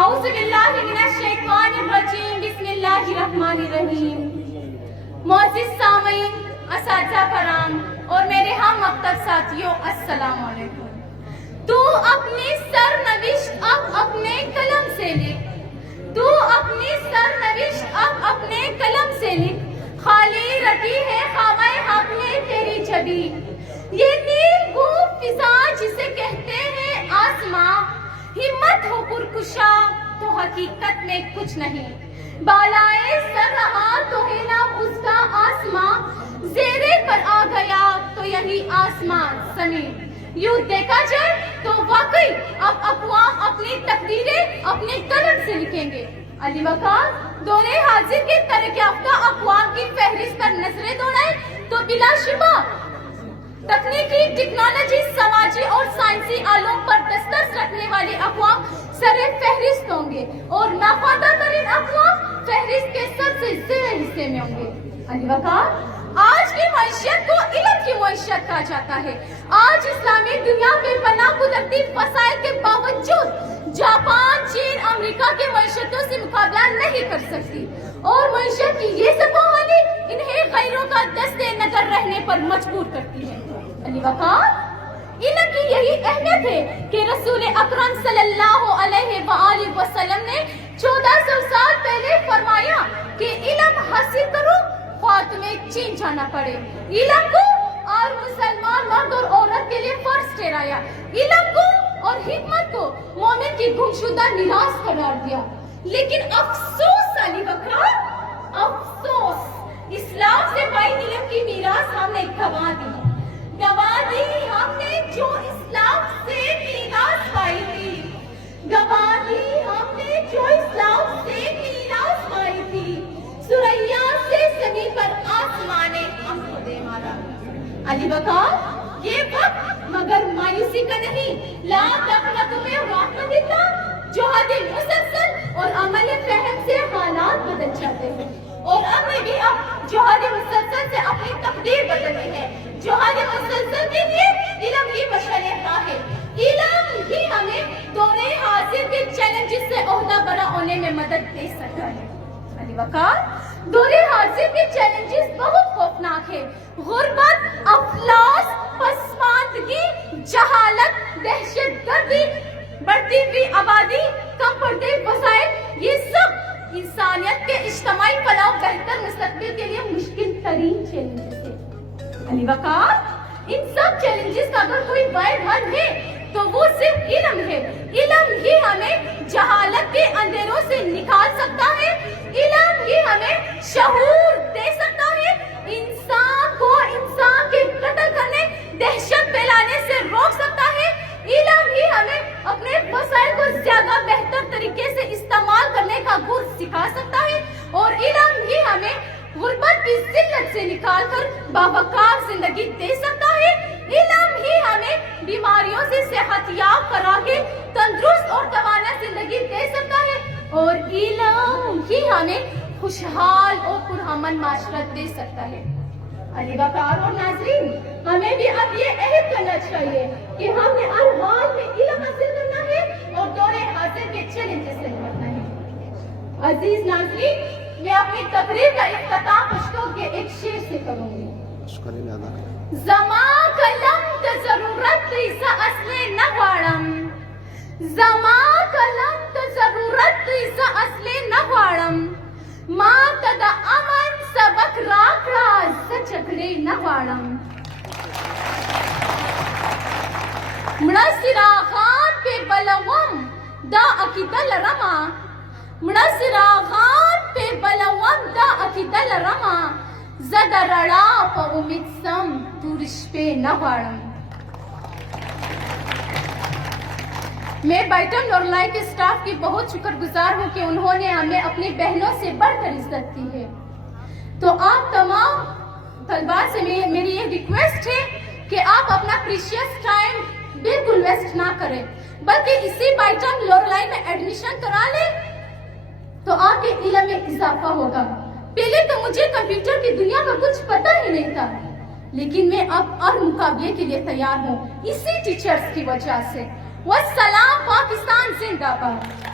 اعوذ باللہ من الشیطان الرجیم بسم اللہ الرحمن الرحیم۔ معزز سامعین، اساتذہ کرام اور میرے ہم مکتب ساتھیوں، السلام علیکم۔ تو اپنی سرنوشت اب اپنے قلم سے لکھ، تو اپنی سرنوشت اب اپنے قلم سے لکھ، خالی رٹی ہے خامہ حق نے تیری جبی۔ یہ نیل گو فضا جسے کہتے ہیں آسماں، ہمت ہو پرکشا تو حقیقت میں کچھ نہیں، بالائے سر رہا تو ہے نام اس کا آسماں، زیرے پر آ گیا تو یہی آسمان زمین۔ یوں دیکھا جائے تو واقعی اب اقوام اپنی تقدیریں اپنے قلم سے لکھیں گے۔ علی وقار دور حاضر کے ترقی یافتہ اقوام کی فہرست پر نظریں دوڑائیں تو بلا شبہ تکنیکی، ٹیکنالوجی، سماجی اور سائنسی علوم پر دسترس رکھنے والے اقوام سر فہرست ہوں گے اور ناخواندہ ترین اقوام فہرست کے سب سے زیر حصے میں ہوں گے۔ علی وقار آج کی معیشت کو علم کی معیشت کہا جاتا ہے۔ آج اسلامی دنیا میں بنا قدرتی وسائل کے باوجود جاپان، چین، امریکہ کے معیشتوں سے مقابلہ نہیں کر سکتی اور معیشت کی یہ سبحانی انہیں غیروں کا دست نظر رہنے پر مجبور کرتی ہے۔ علی وقار علم کی یہی اہمیت ہے کہ رسول اکرم صلی اللہ علیہ وآلہ وسلم نے 1400 سال پہلے فرمایا کہ علم حاصل کرو خواہ تمہیں چین جانا پڑے۔ علم کو اور مسلمان مرد اور عورت کے لیے فرض ٹھہرایا، علم کو اور حکمت کو مومن کی گمشدہ میراث قرار دیا۔ لیکن افسوس علی وقار، افسوس، اسلام سے بائی علم کی میراث ہم نے گنوا دی، گنوا دی ہم نے جو اسلام سے میراث پائی تھی، گنوا دی ہم نے جو اسلام سے میراث پائی تھی۔ سریا سے زمین پر آسمان ہم کو دے مارا۔ علی وقار یہ وقت مگر مایوسی کا نہیں، لا تقنطوا من رحمت اللہ، جہاد مسلسل اور عمل فہم سے حالات بدل جاتے ہیں اور ہم نے بھی اب جہاد مسلسل سے اپنی تقدیر بدلنی ہے۔ جہاد مسلسل کے لیے علم ہی مشعل راہ ہے، علم ہی ہمیں دور حاضر کے چیلنجز سے عہدہ برا ہونے میں مدد دے سکتا ہے۔ علی وقار دور حاضر کے چیلنجز بہت خوفناک ہے، غربت، افلاس، پسماندگی، جہالت، دہشت گردی، بڑھتی ہوئی آبادی، کم پڑتے وسائل، یہ سب انسانیت کے اجتماعی فلاح و بہتر مستقبل کے لیے مشکل ترین چیلنجز ہیں۔ علی وقار ان سب چیلنجز کا اگر کوئی واحد حل ہے تو وہ صرف علم ہے۔ علم ہی ہمیں جہالت کے اندھیروں سے نکال سکتا ہے، علم ہی ہمیں شعور دے سکتا ہے، انسان کو انسان کے قتل کرنے، دہشت پھیلانے سے روک سکتا ہے، علم ہی ہمیں اپنے وسائل کو زیادہ بہتر طریقے سے استعمال کرنے کا گر سکھا سکتا ہے اور علم ہی ہمیں غربت کی ذلت سے نکال کر باوقار زندگی دے سکتا ہے، علم ہی ہمیں بیماریوں سے صحت یاب کرا کے تندرست اور توانا زندگی دے سکتا ہے اور علم ہی ہمیں خوشحال اور پرامن معاشرت دے سکتا ہے۔ علی وقار اور ناظرین ہمیں بھی اب یہ عہد کرنا چاہیے کہ ہم نے ہر حال میں علم حاصل کرنا ہے اور دور حاضر کے چیلنجز سے نمٹنا ہے۔ عزیز ناظرین میں اپنی تقریر کا اختتام پشتو کے ایک شعر سے کروں گی۔ زما کلم ته ضرورت دی زه اصلي نه غواړم، زما کلم ته ضرورت دی زه اصلي نه غواړم، ما ته د امن سبق راکړه زه جګړې نه غواړم۔ مړه څراغان پې بلوم دا عقیده لرمه، مړه څراغان پې بلوم دا عقیده لرمه، زه د رڼا په امید سم تورې شپې نه غواړم۔ میں بیٹم نورلائی کے سٹاف کی بہت شکر گزار ہوں کہ انہوں نے ہمیں اپنی بہنوں سے بڑھ کر عزت دی ہے۔ تو آپ تمام طلباء سے میری یہ ریکویسٹ ہے کہ آپ اپنا پریشیس ٹائم بالکل ویسٹ نہ کریں بلکہ اسی بیٹم نورلائی میں ایڈمیشن کرا لیں تو آپ کے علم میں اضافہ ہوگا۔ پہلے تو مجھے کمپیوٹر کی دنیا کا کچھ پتہ ہی نہیں تھا لیکن میں اب اور مقابلے کے لیے تیار ہوں اسی ٹیچرز کی وجہ سے۔ والسلام، پاکستان زندہ باد۔